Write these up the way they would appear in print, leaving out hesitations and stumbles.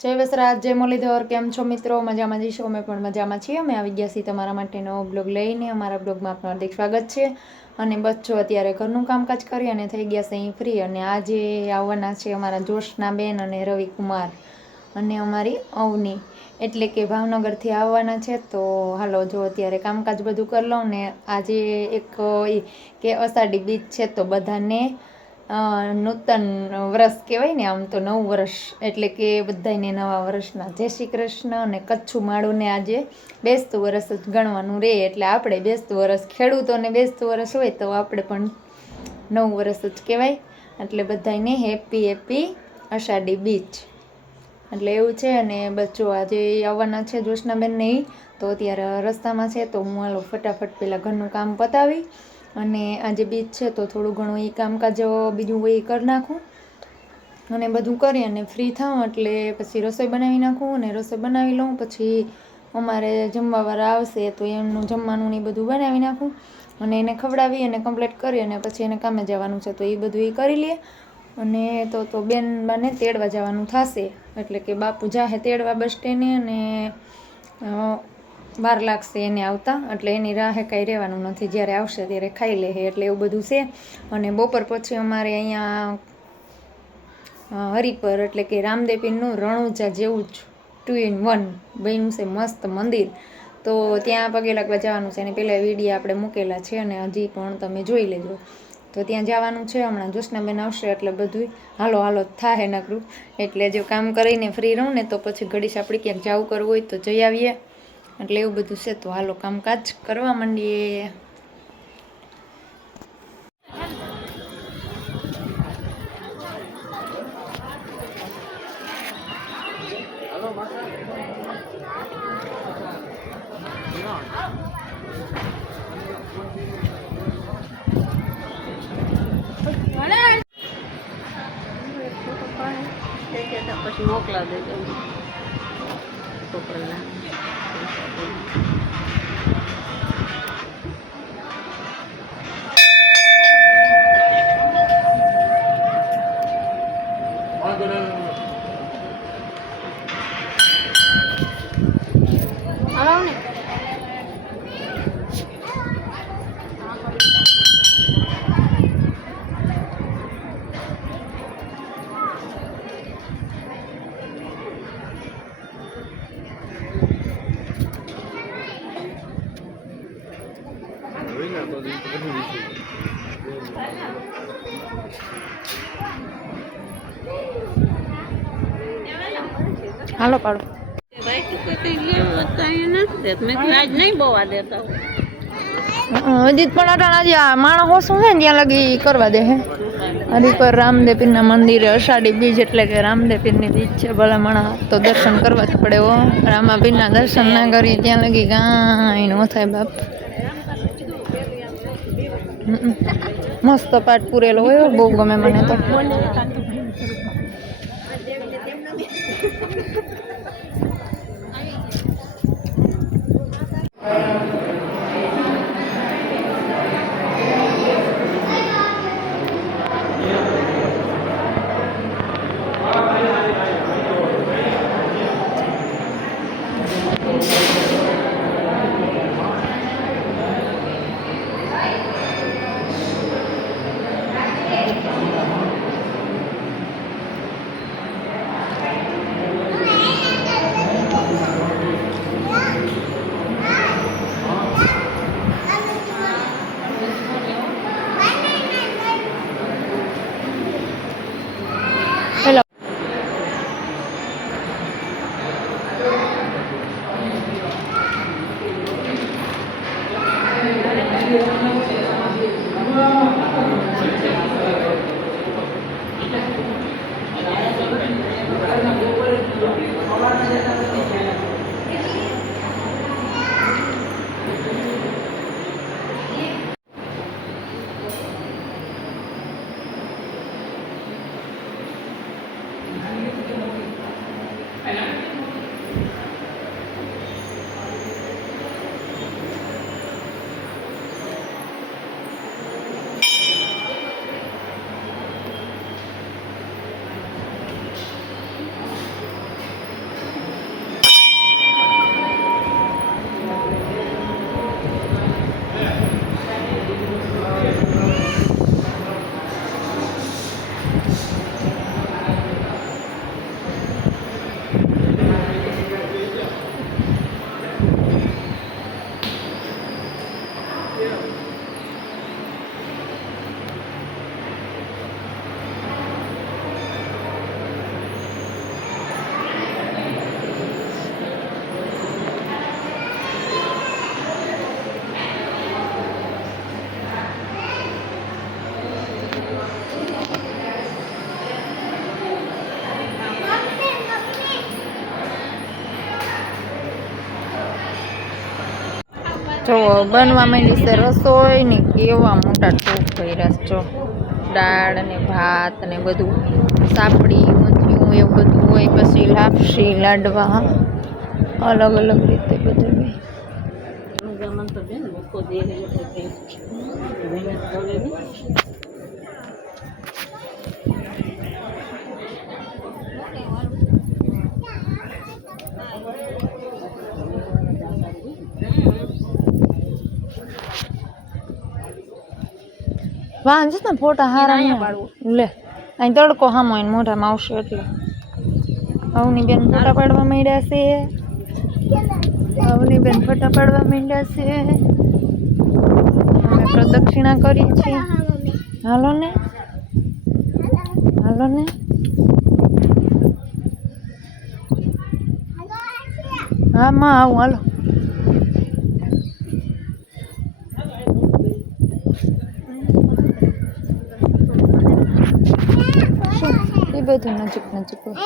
જય વસરાજ, જય મુરલીધર. કેમ છો મિત્રો? મજામાં જઈશું. અમે પણ મજામાં છીએ. અમે આવી ગયા છીએ તમારા માટે નવો બ્લોગ લઈને. અમારા બ્લોગમાં આપનું હાર્દિક સ્વાગત છે. અને બસ જો અત્યારે ઘરનું કામકાજ કરી અને થઈ ગયા છે અહીં ફ્રી. અને આજે આવવાના છે અમારા જોશનાબેન અને રવિકુમાર અને અમારી અવની, એટલે કે ભાવનગરથી આવવાના છે. તો હાલો જો અત્યારે કામકાજ બધું કરી લઉં ને. આજે એક કે અષાઢી બીજ છે, તો બધાને નૂતન વર્ષ કહેવાય ને, આમ તો નવું વર્ષ, એટલે કે બધાને નવા વર્ષના જય શ્રી કૃષ્ણ. અને કચ્છું માળુને આજે બેસતું વર્ષ જ ગણવાનું રહે, એટલે આપણે બેસતું વર્ષ, ખેડૂતોને બેસતું વર્ષ હોય તો આપણે પણ નવું વર્ષ જ કહેવાય. એટલે બધાને હેપી અષાઢી બીજ, એટલે એવું છે. અને બસ જો આજે આવવાના છે જોશનાબેન ને, તો અત્યારે રસ્તામાં છે. તો હું હાલો ફટાફટ પહેલાં ઘરનું કામ પતાવી, અને આજે બીજ છે તો થોડું ઘણું એ કામકાજ બીજું એ કરી નાખું, અને બધું કરી અને ફ્રી થાઉં એટલે પછી રસોઈ બનાવી નાખું. અને રસોઈ બનાવી લઉં પછી અમારે જમવાવાળા આવશે તો એમનું જમવાનું ને એ બધું બનાવી નાખું, અને એને ખવડાવી અને કમ્પ્લીટ કરી અને પછી એને કામે જવાનું છે તો એ બધું એ કરી લે. અને તો બેન બાને તેડવા જવાનું થશે, એટલે કે બાપુ જાહે તેડવા બસ સ્ટેન્ડે, અને વાર લાગશે એને આવતા, એટલે એની રાહે કાંઈ રહેવાનું નથી. જ્યારે આવશે ત્યારે ખાઈ લે, એટલે એવું બધું છે. અને બપોર પછી અમારે અહીંયા હરિપર, એટલે કે રામદેપીરનું રણુજા જેવું જ 2 in 1 બન્યું છે, મસ્ત મંદિર. તો ત્યાં પગે લાગવા જવાનું છે. અને પહેલાં વિડીયો આપણે મૂકેલા છે અને હજી પણ તમે જોઈ લેજો. તો ત્યાં જવાનું છે. હમણાં જોશનાબેન આવશે એટલે બધું હાલો થાય નકરું. એટલે જો કામ કરીને ફ્રી રહું ને તો પછી ઘડીશ આપણે ક્યાંક જવું કરવું હોય તો જઈ આવીએ, એટલે એવું બધું છે. તો હાલો કામકાજ કરવા માંડીએ. પછી મોકલા દેજો છોકરાને. હાલો ને હાલો પાડો. હજી પણ અટાણા જે માણસ શું છે ને ત્યાં લગી કરવા દે હે. હરિપર રામદેપીરના મંદિરે અષાઢી બીજ, એટલે કે રામદેપીરની બીજ છે. ભલા માણસ તો દર્શન કરવા જ પડે હો. રામાપીરના દર્શન ના કરીએ ત્યાં લગી કાંઈ ન થાય બાપ. મસ્ત પાઠ પૂરેલો હોય, બહુ ગમે મને તો. જો બનવા માંડી છે રસોઈ ને કેવા મોટા ટોપ કર્યા છે. જો દાળ ને ભાત ને બધું સાપડી ઊંધિયું એવું બધું હોય, પછી લાપસી લાડવા અલગ અલગ રીતે બધું હોય. જમણ તો બેન ભૂખો દે વાંચ ને ફોટા હારા લે અહીં તડકો હામો એને મોઢામાં આવશે એટલે અવની બેન ફોટા પાડવા માંડ્યા છે. અવની બેન ફોટા પાડવા માંડ્યા છે. અમે પ્રદક્ષિણા કરી છે. હાલો ને હાલો ને હા માં આવું હાલો. એ બધું નજીક નજીક હોય.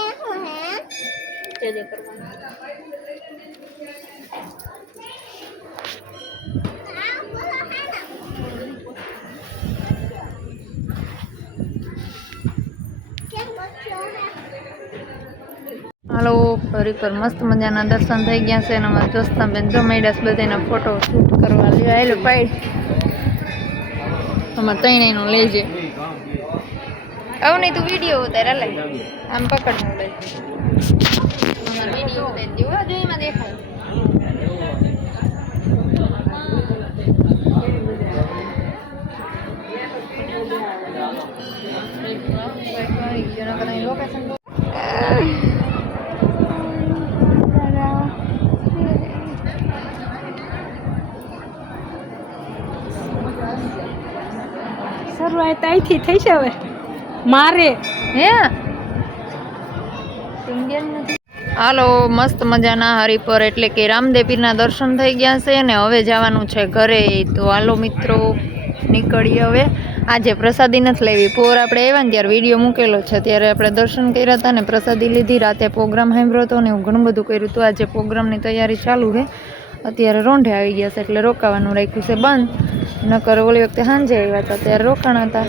હાલો ખરેખર મસ્ત મજાના દર્શન થઈ ગયા છે અને અમારા દોસ્તા બેન જમાડ્યા બધાના ફોટો શૂટ કરવા લ્યો આવેલો પાડ અમારે ત્રણેયનું લેજે. આવું નહીં તું વિડીયો ઉતાર લે આમ પકડ મોબાઈલ અમારે વિડીયો ઉતારી દેવો જો એમાં દેખાય. લોકેશન શરૂઆત અહીંથી થઈ છે હવે મારે હે ઇન્ડિયન નથી. હાલો મસ્ત મજાના હરિપર એટલે કે રામદેવીરના દર્શન થઈ ગયા છે ને હવે જવાનું છે ઘરે. તો હાલો મિત્રો નીકળીએ હવે. આજે પ્રસાદી નથી લેવી. પોર આપણે આવ્યા ને ત્યારે વિડીયો મૂકેલો છે, ત્યારે આપણે દર્શન કર્યા હતા ને પ્રસાદી લીધી. રાતે પ્રોગ્રામ સાંભળ્યો હતો ને એવું ઘણું બધું કર્યું હતું. આજે પ્રોગ્રામની તૈયારી ચાલુ છે. અત્યારે રોંઢે આવી ગયા છે એટલે રોકાવાનું રાખ્યું છે બંધ. નકર ઓલી વખતે સાંજે આવ્યા હતા ત્યારે રોકાણા હતા.